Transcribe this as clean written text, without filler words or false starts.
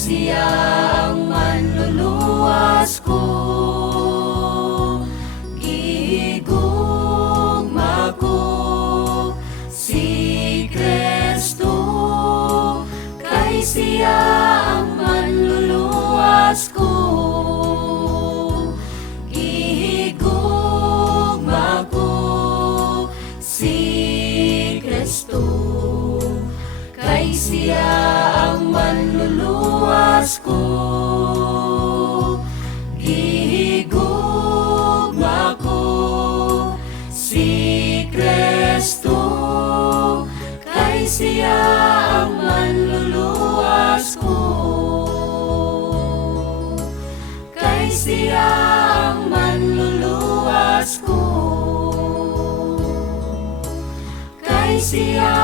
siya ang manluluwas ko. Gihigugma ko si Kristo, kay siya ang manluluwas ko. Gihigugma ko si Kristo, kay siya ang manluluwas ko. Gihigugma ko si Kristo, kay siya ang manluluwas ko. Kay siya ang manluluwas ko. Kay siya